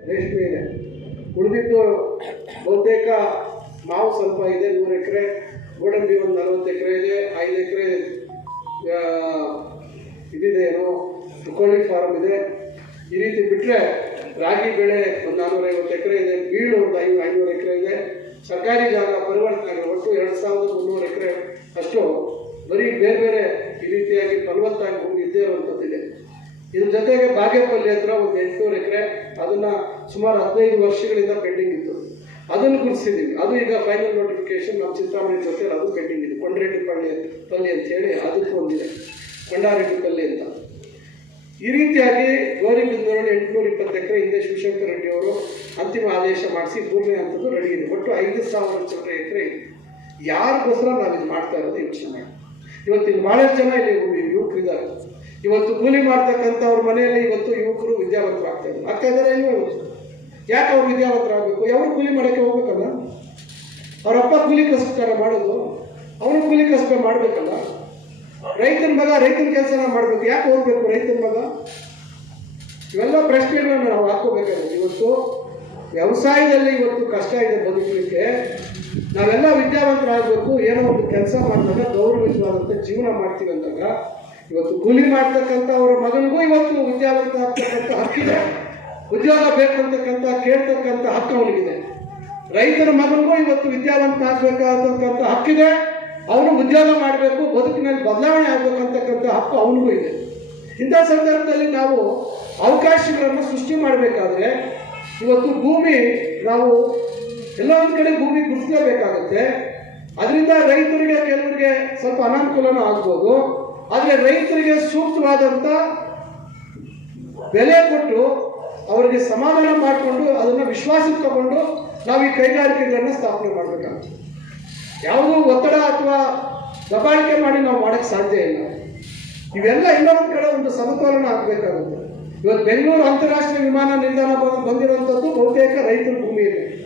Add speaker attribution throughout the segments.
Speaker 1: ರೇಷ್ಮೆ ಇದೆ. ಉಳಿದಿದ್ದು ಬಹುತೇಕ ಮಾವು ಸ್ವಲ್ಪ ಇದೆ ನೂರು ಎಕರೆ. ಗೋಡಂಬಿ ಒಂದು ನಲವತ್ತು ಎಕರೆ ಇದೆ, ಐದು ಎಕರೆ ಇದಿದೆ ಏನು ಕೋಳಿ ಫಾರ್ಮ್ ಇದೆ. ಈ ರೀತಿ ಬಿಟ್ಟರೆ ರಾಗಿ ಬೆಳೆ ಒಂದು ನಾನ್ನೂರೈವತ್ತು ಎಕರೆ ಇದೆ, ಬೀಳು ಒಂದು ಐದು ಐನೂರು ಎಕರೆ ಇದೆ. ಸರ್ಕಾರಿ ಜಾಗ ಪರಿವರ್ತನೆ ಒಟ್ಟು ಎರಡು ಸಾವಿರದ ಮುನ್ನೂರು ಎಕರೆ ಅಷ್ಟು. ಬರೀ ಬೇರೆ ಬೇರೆ ಈ ರೀತಿಯಾಗಿ ಫಲವತ್ತಾಗಿ ಭೂಮಿ ಇದ್ದೇ ಇರುವಂಥದ್ದಿದೆ. ಇದ್ರ ಜೊತೆಗೆ ಬಾಗೇಪಲ್ಲಿ ಹತ್ರ ಒಂದು ಎಂಟುನೂರು ಎಕರೆ ಅದನ್ನ ಸುಮಾರು ಹದಿನೈದು ವರ್ಷಗಳಿಂದ ಪೆಂಡಿಂಗ್ ಇತ್ತು. ಅದನ್ನು ಗುರುತಿಸಿದ್ದೀವಿ ಅದು ಈಗ ಫೈನಲ್ ನೋಟಿಫಿಕೇಶನ್ ನಮ್ಮ ಚಿಂತಾಮಣಿ ಜೊತೆ ಅದು ಪೆಂಡಿಂಗ್ ಇದೆ. ಕೊಂಡ್ರೆಡ್ಡಿ ಪಳ್ಳಿ ಪಲ್ಲಿ ಅಂತ ಹೇಳಿ ಅದಕ್ಕೂ ಒಂದಿದೆ. ಪಲ್ಲಿ ಅಂತ. ಈ ರೀತಿಯಾಗಿ ಗೌರಿಬಿದನೂರಲ್ಲಿ ಎಂಟುನೂರ ಇಪ್ಪತ್ತು ಎಕರೆ ಹಿಂದೆ ಶಿವಶಂಕರ ರೆಡ್ಡಿ ಅವರು ಅಂತಿಮ ಆದೇಶ ಮಾಡಿಸಿ ಭೂಮಿ ಅಂತದ್ದು ರೆಡಿ ಇದೆ. ಒಟ್ಟು ಐದು ಸಾವಿರ ಚಿಲ್ಲರೆ ಎಕರೆ ಇದೆ. ಯಾರಿಗೋಸ್ಕರ ನಾವು ಇದು ಮಾಡ್ತಾ ಇರೋದು ಯೋಚನೆ ಮಾಡಿ. ಇವತ್ತು ಇಲ್ಲಿ ಭಾಳಷ್ಟು ಜನ ಇಲ್ಲಿ ಯುವಕರಿದ್ದಾರೆ ಇವತ್ತು ಕೂಲಿ ಮಾಡ್ತಕ್ಕಂಥವ್ರ ಮನೆಯಲ್ಲಿ ಇವತ್ತು ಯುವಕರು ವಿದ್ಯಾವಂತರಾಗ್ತಾ ಇದ್ದಾರೆ ಆಗ್ತಾ ಇದ್ದಾರೆ ಇಲ್ವೇ ಇವತ್ತು ಯಾಕೆ ಅವ್ರು ವಿದ್ಯಾವಂತರಾಗಬೇಕು? ಯಾರು ಕೂಲಿ ಮಾಡೋಕ್ಕೆ ಹೋಗ್ಬೇಕಲ್ಲ? ಅವರಪ್ಪ ಕೂಲಿ ಕಸಬ್ಕಾರ ಮಾಡೋದು, ಅವನು ಕೂಲಿ ಕಸಬೆ ಮಾಡಬೇಕಲ್ಲ? ರೈತನ ಮಗ ರೈತನ ಕೆಲಸನ ಮಾಡಬೇಕು. ಯಾಕೆ ಹೋಗ್ಬೇಕು ರೈತನ ಮಗ? ಇವೆಲ್ಲ ಪ್ರಶ್ನೆಗಳನ್ನ ನಾವು ಹಾಕೋಬೇಕಾಗಿದೆ ಇವತ್ತು ವ್ಯವಸಾಯದಲ್ಲಿ ಇವತ್ತು ಕಷ್ಟ ಇದೆ ಬದುಕಲಿಕ್ಕೆ. ನಾವೆಲ್ಲ ವಿದ್ಯಾವಂತರಾಗಬೇಕು. ಏನೋ ಒಂದು ಕೆಲಸ ಮಾಡಿದಾಗ ಗೌರವಿತವಾದಂಥ ಜೀವನ ಮಾಡ್ತೀವಿ ಅಂದಾಗ ಇವತ್ತು ಕೂಲಿ ಮಾಡ್ತಕ್ಕಂಥ ಅವರ ಮಗನಿಗೂ ಇವತ್ತು ವಿದ್ಯಾವಂತ ಆಗ್ತಕ್ಕಂಥ ಹಕ್ಕಿದೆ. ಉದ್ಯೋಗ ಬೇಕು ಅಂತಕ್ಕಂಥ ಕೇಳ್ತಕ್ಕಂಥ ಹಕ್ಕು ಅವನಿಗಿದೆ. ರೈತರ ಮಗನಿಗೂ ಇವತ್ತು ವಿದ್ಯಾವಂತ ಆಗ್ಬೇಕಾದಂತ ಹಕ್ಕಿದೆ. ಅವನು ಉದ್ಯೋಗ ಮಾಡಬೇಕು, ಬದುಕಿನಲ್ಲಿ ಬದಲಾವಣೆ ಆಗ್ಬೇಕಂತಕ್ಕಂಥ ಹಕ್ಕು ಅವನಿಗೂ ಇದೆ. ಇಂಥ ಸಂದರ್ಭದಲ್ಲಿ ನಾವು ಅವಕಾಶಗಳನ್ನು ಸೃಷ್ಟಿ ಮಾಡಬೇಕಾದ್ರೆ ಇವತ್ತು ಭೂಮಿ, ನಾವು ಎಲ್ಲ ಒಂದು ಕಡೆ ಭೂಮಿ ಗುರುತಿಸಲೇಬೇಕಾಗುತ್ತೆ. ಅದರಿಂದ ರೈತರಿಗೆ, ಕೆಲವರಿಗೆ ಸ್ವಲ್ಪ ಅನಾನುಕೂಲನೂ ಆಗ್ಬೋದು. ಆದರೆ ರೈತರಿಗೆ ಸೂಕ್ತವಾದಂಥ ಬೆಲೆ ಕೊಟ್ಟು ಅವರಿಗೆ ಸಮಾಧಾನ ಮಾಡಿಕೊಂಡು ಅದನ್ನು ವಿಶ್ವಾಸಕ್ಕೆ ತಗೊಂಡು ನಾವು ಈ ಕೈಗಾರಿಕೆಗಳನ್ನು ಸ್ಥಾಪನೆ ಮಾಡಬೇಕಾಗುತ್ತೆ. ಯಾವುದೋ ಒತ್ತಡ ಅಥವಾ ದಬಾಳಿಕೆ ಮಾಡಿ ನಾವು ಮಾಡೋಕ್ಕೆ ಸಾಧ್ಯ ಇಲ್ಲ. ಇವೆಲ್ಲ ಇನ್ನೊಂದು ಕಡೆ ಒಂದು ಸಮತೋಲನ ಆಗಬೇಕಾಗುತ್ತೆ. ಇವತ್ತು ಬೆಂಗಳೂರು ಅಂತಾರಾಷ್ಟ್ರೀಯ ವಿಮಾನ ನಿಲ್ದಾಣ ಬಂದ್- ಬಂದಿರುವಂಥದ್ದು ಬಹುತೇಕ ರೈತರ ಭೂಮಿ ಇದೆ.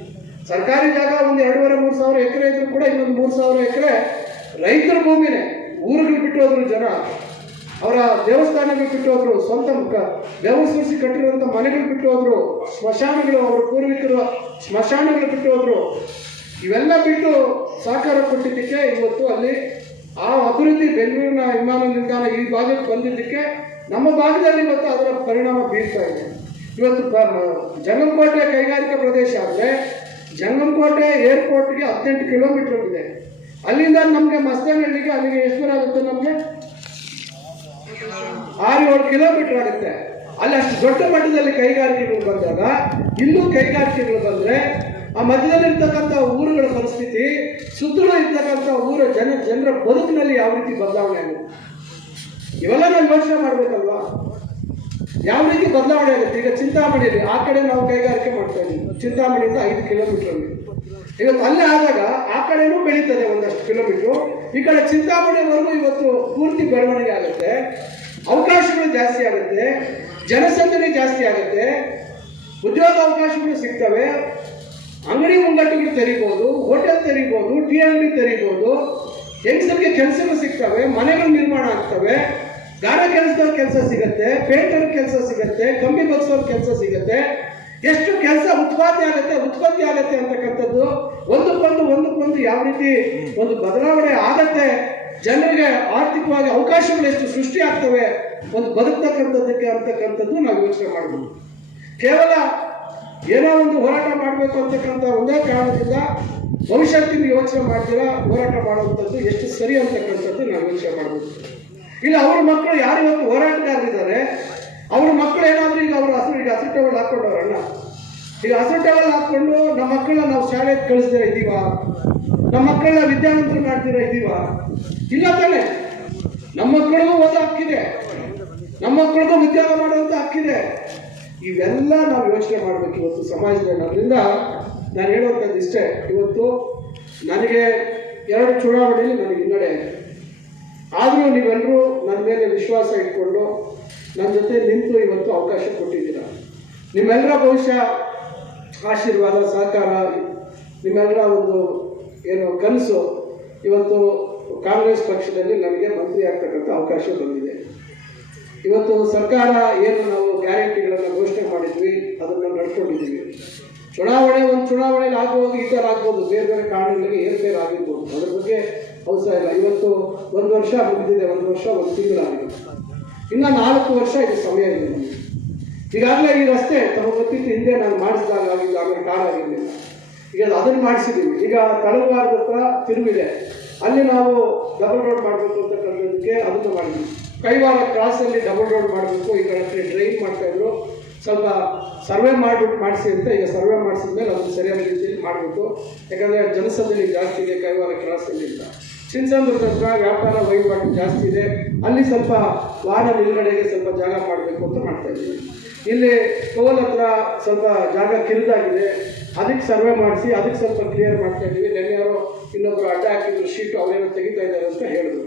Speaker 1: ಸರ್ಕಾರಿ ಜಾಗ ಒಂದು ಎರಡೂವರೆ, ಮೂರು ಸಾವಿರ ಎಕರೆ ಇದ್ರೂ ಕೂಡ ಇನ್ನೊಂದು ಮೂರು ಸಾವಿರ ಎಕರೆ ರೈತರ ಭೂಮಿನೇ. ಊರುಗಳು ಬಿಟ್ಟು ಹೋದ್ರು ಜನ, ಅವರ ದೇವಸ್ಥಾನಗಳು ಬಿಟ್ಟು ಹೋದ್ರು ಸ್ವಂತ ಸುರಿಸಿ ಕಟ್ಟಿರುವಂಥ ಮನೆಗಳು ಬಿಟ್ಟು ಹೋದ್ರು ಸ್ಮಶಾನಗಳು, ಅವರ ಪೂರ್ವಿಕರ ಸ್ಮಶಾನಗಳು ಬಿಟ್ಟು ಹೋದ್ರು ಇವೆಲ್ಲ ಬಿಟ್ಟು ಸಹಕಾರ ಕೊಟ್ಟಿದ್ದಕ್ಕೆ ಇವತ್ತು ಅಲ್ಲಿ ಆ ಅಭಿವೃದ್ಧಿ ಬೆಂಗಳೂರಿನ ವಿಮಾನ ನಿಲ್ದಾಣ ಈ ಭಾಗಕ್ಕೆ ಬಂದಿದ್ದಕ್ಕೆ ನಮ್ಮ ಭಾಗದಲ್ಲಿ ಇವತ್ತು ಅದರ ಪರಿಣಾಮ ಬೀರ್ತಾ ಇದೆ. ಇವತ್ತು ಜಂಗಮಕೋಟೆ ಕೈಗಾರಿಕಾ ಪ್ರದೇಶ ಆದರೆ ಜಂಗಮಕೋಟೆ ಏರ್ಪೋರ್ಟ್ಗೆ ಹದಿನೆಂಟು ಕಿಲೋಮೀಟರ್ ಇದೆ. ಅಲ್ಲಿಂದ ನಮಗೆ ಮಸ್ತನಹಳ್ಳಿಗೆ ಅಲ್ಲಿಗೆ ಎಷ್ಟು ದೂರ ಆಗುತ್ತೆ ನಮಗೆ. ಆರು ಏಳು ಕಿಲೋಮೀಟರ್ ಆಗುತ್ತೆ. ಅಲ್ಲಿ ಅಷ್ಟು ದೊಡ್ಡ ಮಟ್ಟದಲ್ಲಿ ಕೈಗಾರಿಕೆಗಳು ಬಂದಾಗ ಇನ್ನೂ ಕೈಗಾರಿಕೆಗಳು ಬಂದರೆ ಆ ಮಧ್ಯದಲ್ಲಿರ್ತಕ್ಕಂಥ ಊರುಗಳ ಪರಿಸ್ಥಿತಿ, ಸುತ್ತಲೂ ಇರ್ತಕ್ಕಂಥ ಊರ ಜನ, ಜನರ ಬದುಕಿನಲ್ಲಿ ಯಾವ ರೀತಿ ಬದಲಾವಣೆ ಆಗುತ್ತೆ? ಇವೆಲ್ಲ ನಾವು ಯೋಚನೆ ಮಾಡಬೇಕಲ್ವಾ? ಯಾವ ರೀತಿ ಬದಲಾವಣೆ ಆಗುತ್ತೆ? ಈಗ ಚಿಂತಾಮಣಿಯಲ್ಲಿ ಆ ಕಡೆ ನಾವು ಕೈಗಾರಿಕೆ ಮಾಡ್ತಾ ಇದ್ದೀವಿ. ಚಿಂತಾಮಣಿಯಿಂದ ಐದು ಕಿಲೋಮೀಟರ್ ಇವತ್ತು ಅಲ್ಲೇ ಆದಾಗ ಆ ಕಡೆನೂ ಬೆಳೀತದೆ ಒಂದಷ್ಟು ಕಿಲೋಮೀಟ್ರು ಈ ಕಡೆ ಚಿಂತಾಮಣಿವರೆಗೂ ಇವತ್ತು ಪೂರ್ತಿ ಬೆಳವಣಿಗೆ ಆಗುತ್ತೆ. ಅವಕಾಶಗಳು ಜಾಸ್ತಿ ಆಗುತ್ತೆ. ಜನಸಂದಣಿ ಜಾಸ್ತಿ ಆಗುತ್ತೆ. ಉದ್ಯೋಗ ಅವಕಾಶಗಳು ಸಿಗ್ತವೆ. ಅಂಗಡಿ ಮುಂಗಟ್ಟುಗಳು ತೆರಿಬೋದು, ಹೋಟೆಲ್ ತೆರಿಬೋದು ಟೀ ಅಂಗಡಿ ತೆರಿಬೋದು. ಹೆಂಗಸರಿಗೆ ಕೆಲಸಗಳು ಸಿಗ್ತವೆ, ಮನೆಗಳು ನಿರ್ಮಾಣ ಆಗ್ತವೆ. ಗಾರೆ ಕೆಲಸದವ್ರ ಕೆಲಸ ಸಿಗುತ್ತೆ, ಪೇಂಟರ್ ಕೆಲಸ ಸಿಗುತ್ತೆ, ಕಂಬಿ ಬಗ್ಸೋರ್ ಕೆಲಸ ಸಿಗುತ್ತೆ. ಎಷ್ಟು ಕೆಲಸ ಉತ್ಪಾದನೆ ಆಗುತ್ತೆ, ಉತ್ಪತ್ತಿ ಆಗುತ್ತೆ ಅಂತಕ್ಕಂಥದ್ದು ಒಂದಕ್ಕೊಂದು ಒಂದಕ್ಕೊಂದು ಯಾವ ರೀತಿ ಒಂದು ಬದಲಾವಣೆ ಆಗತ್ತೆ, ಜನರಿಗೆ ಆರ್ಥಿಕವಾಗಿ ಅವಕಾಶಗಳು ಎಷ್ಟು ಸೃಷ್ಟಿ ಆಗ್ತವೆ, ಒಂದು ಬದುಕ್ತಕ್ಕಂಥದ್ದಕ್ಕೆ ಅಂತಕ್ಕಂಥದ್ದು ನಾವು ಯೋಚನೆ ಮಾಡಬೇಕು ಕೇವಲ ಏನೋ ಒಂದು ಹೋರಾಟ ಮಾಡಬೇಕು ಅಂತಕ್ಕಂಥ ಒಂದೇ ಕಾರಣದಿಂದ ಭವಿಷ್ಯತ್ತಿನ ಯೋಚನೆ ಮಾಡ್ತೀರಾ, ಹೋರಾಟ ಮಾಡುವಂಥದ್ದು ಎಷ್ಟು ಸರಿ ಅಂತಕ್ಕಂಥದ್ದು ನಾವು ಯೋಚನೆ ಮಾಡಬೇಕು ಇಲ್ಲ, ಅವ್ರ ಮಕ್ಕಳು ಯಾರು ಇವತ್ತು ಹೋರಾಟಗಾರರಿದ್ದಾರೆ? ಅವ್ರ ಮಕ್ಕಳು ಏನಾದರೂ ಈಗ ಅವ್ರ ಹಸಿರು ಈಗ ಹಸಿರು ಟವಲ್ ಹಾಕ್ಕೊಂಡವ್ರ ಅಣ್ಣ. ಈಗ ಹಸಿರು ಟವಲ್ ಹಾಕ್ಕೊಂಡು ನಮ್ಮ ಮಕ್ಕಳನ್ನ ನಾವು ಶಾಲೆಗೆ ಕಳಿಸ್ತೀರ ಇದ್ದೀವ? ನಮ್ಮ ಮಕ್ಕಳನ್ನ ವಿದ್ಯಾವಂತರು ಮಾಡ್ತೀರ ಇದ್ದೀವ? ಇಲ್ಲ ತಾನೆ. ನಮ್ಮ ಮಕ್ಕಳಿಗೂ ಓದ ಹಕ್ಕಿದೆ. ನಮ್ಮ ಮಕ್ಕಳಿಗೂ ಉದ್ಯೋಗ ಮಾಡುವಂಥ ಹಕ್ಕಿದೆ. ಇವೆಲ್ಲ ನಾವು ಯೋಚನೆ ಮಾಡಬೇಕು ಇವತ್ತು ಸಮಾಜದಲ್ಲಿ. ಅದರಿಂದ ನಾನು ಹೇಳುವಂಥದ್ದು ಇಷ್ಟೇ. ಇವತ್ತು ನನಗೆ ಎರಡು ಚುನಾವಣೆಯಲ್ಲಿ ನನಗೆ ಹಿನ್ನಡೆ ಆದರೂ ನೀವೆಲ್ಲರೂ ನನ್ನ ಮೇಲೆ ವಿಶ್ವಾಸ ಇಟ್ಕೊಂಡು ನನ್ನ ಜೊತೆ ನಿಂತು ಇವತ್ತು ಅವಕಾಶ ಕೊಟ್ಟಿದ್ದೀರ. ನಿಮ್ಮೆಲ್ಲರ ಭವಿಷ್ಯ ಆಶೀರ್ವಾದ, ಸಹಕಾರ ನಿಮ್ಮೆಲ್ಲರ ಒಂದು ಏನು ಕನಸು ಇವತ್ತು ಕಾಂಗ್ರೆಸ್ ಪಕ್ಷದಲ್ಲಿ ನನಗೆ ಮಂತ್ರಿ ಆಗ್ತಕ್ಕಂಥ ಅವಕಾಶ ಬಂದಿದೆ. ಇವತ್ತು ಸರ್ಕಾರ ಏನು ನಾವು ಗ್ಯಾರಂಟಿಗಳನ್ನು ಘೋಷಣೆ ಮಾಡಿದ್ವಿ, ಅದನ್ನು ನಡ್ಕೊಂಡಿದ್ದೀವಿ. ಚುನಾವಣೆ ಒಂದು ಚುನಾವಣೆಯಲ್ಲಿ ಆಗ್ಬೋದು, ಈ ಥರ ಆಗ್ಬೋದು, ಬೇರೆ ಬೇರೆ ಕಾರಣಗಳಿಗೆ ಏರ್ಪೇರ್ ಆಗಿರ್ಬೋದು ಅದ್ರ ಬಗ್ಗೆ ಅವಸರ ಇಲ್ಲ, ಇವತ್ತು ಒಂದು ವರ್ಷ ಮುಗಿದಿದೆ, ಒಂದು ವರ್ಷ, ಒಂದು ತಿಂಗಳಾಗಿದೆ. ಇನ್ನು ನಾಲ್ಕು ವರ್ಷ ಇದು ಸಮಯ ಇದೆ ನಮಗೆ. ಈಗಾಗಲೇ ಈ ರಸ್ತೆ ತಮಗೆ ಗೊತ್ತಿತ್ತು, ಹಿಂದೆ ನಾನು ಮಾಡಿಸಿದಾಗ ಆಗಿಲ್ಲ ಆಮೇಲೆ ಕಾಡಾಗಿರಲಿಲ್ಲ ಈಗ ಅದನ್ನು ಮಾಡಿಸಿದ್ದೀವಿ. ಈಗ ಕಳವಾರದ ಹತ್ರ ತಿರುವಿದೆ. ಅಲ್ಲಿ ನಾವು ಡಬಲ್ ರೋಡ್ ಮಾಡಬೇಕು ಅಂತಕ್ಕಂಥದ್ದಕ್ಕೆ ಅದನ್ನು ಮಾಡಿದ್ವಿ. ಕೈವಾರ ಕ್ರಾಸಲ್ಲಿ ಡಬಲ್ ರೋಡ್ ಮಾಡಬೇಕು, ಈ ಕಡೆ ಡ್ರೈನ್ ಮಾಡ್ತಾ ಇದ್ರು. ಸ್ವಲ್ಪ ಸರ್ವೆ ಮಾಡಿಬಿಟ್ಟು ಮಾಡಿಸಿ ಅಂತ ಈಗ ಸರ್ವೆ ಮಾಡಿಸಿದ ಮೇಲೆ ಅದನ್ನು ಸರಿಯಾದ ರೀತಿಯಲ್ಲಿ ಮಾಡಬೇಕು. ಯಾಕಂದರೆ ಜನಸಂದಣಿ ಜಾಸ್ತಿ ಇದೆ ಕೈವಾರ ಕ್ರಾಸಲ್ಲಿ ಅಂತ. ಚಿನ್ಸಂದ್ರದ ಹತ್ರ ವ್ಯಾಪಾರ ವಹಿವಾಟು ಜಾಸ್ತಿ ಇದೆ. ಅಲ್ಲಿ ಸ್ವಲ್ಪ ವಾಹನ ನಿಲುಗಡೆಗೆ ಸ್ವಲ್ಪ ಜಾಗ ಮಾಡಬೇಕು ಅಂತ ಮಾಡ್ತಾ ಇದ್ದೀವಿ. ಇಲ್ಲಿ ಟೋಲ್ ಹತ್ರ ಸ್ವಲ್ಪ ಜಾಗ ಕಿರಿದಾಗಿದೆ. ಅದಕ್ಕೆ ಸರ್ವೆ ಮಾಡಿಸಿ, ಅದಕ್ಕೆ ಸ್ವಲ್ಪ ಕ್ಲಿಯರ್ ಮಾಡ್ತಾ ಇದ್ದೀವಿ. ನೆನ್ನೆ ಯಾರೋ ಇನ್ನೊಬ್ಬರು ಅಡ್ಡ ಹಾಕಿದ್ರು, ಶೀಟು ಅವೇನೋ ತೆಗಿತಾ ಇದ್ದಾರೆ ಅಂತ ಹೇಳಿದ್ರು.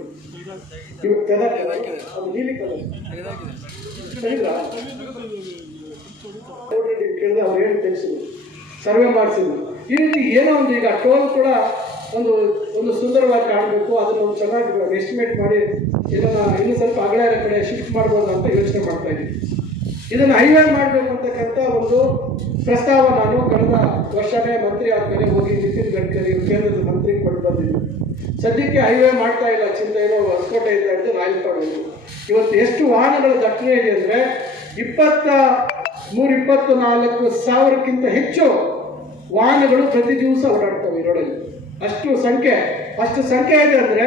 Speaker 1: ಕೇಳಿದ್ರೆ ಅವ್ರು ಹೇಳಿ ತಿಳಿಸಿದ್ರು. ಸರ್ವೆ ಮಾಡಿಸಿದ್ರು. ಈ ರೀತಿ ಏನೋ ಒಂದು ಈಗ ಟೋಲ್ ಕೂಡ ಒಂದು ಒಂದು ಸುಂದರವಾಗಿ ಕಾಣಬೇಕು, ಅದನ್ನು ಒಂದು ಚೆನ್ನಾಗಿ ಎಸ್ಟಿಮೇಟ್ ಮಾಡಿ, ಇದನ್ನು ಇನ್ನೂ ಸ್ವಲ್ಪ ಅಗಲ ಕಡೆ ಶಿಫ್ಟ್ ಮಾಡ್ಬೋದು ಅಂತ ಯೋಚನೆ ಮಾಡ್ತಾ ಇದ್ದೀನಿ. ಇದನ್ನು ಹೈವೇ ಮಾಡಬೇಕು ಅಂತಕ್ಕಂಥ ಒಂದು ಪ್ರಸ್ತಾವ ನಾನು ಕಳೆದ ವರ್ಷವೇ ಮಂತ್ರಿ ಆದ್ಮೇಲೆ ಹೋಗಿ ನಿತಿನ್ ಗಡ್ಕರಿ ಕೇಂದ್ರದ ಮಂತ್ರಿ ಕೊಟ್ಟು ಬಂದಿದ್ದೆ. ಸದ್ಯಕ್ಕೆ ಹೈವೇ ಮಾಡ್ತಾ ಇಲ್ಲ, ಚಿಂತೆ ಏನೋ ಅಂತ ರಾಯಲ್ ರಾಯಲಪಾಡು ಇವತ್ತು ಎಷ್ಟು ವಾಹನಗಳ ದಟ್ಟಣೆ ಇದೆ ಅಂದರೆ ಇಪ್ಪತ್ತ ಮೂರು ಇಪ್ಪತ್ತು ನಾಲ್ಕು ಸಾವಿರಕ್ಕಿಂತ ಹೆಚ್ಚು ವಾಹನಗಳು ಪ್ರತಿ ದಿವಸ ಓಡಾಡ್ತವೆ ರೋಡಲ್ಲಿ. ಅಷ್ಟು ಸಂಖ್ಯೆ ಅಷ್ಟು ಸಂಖ್ಯೆ ಇದೆ ಅಂದರೆ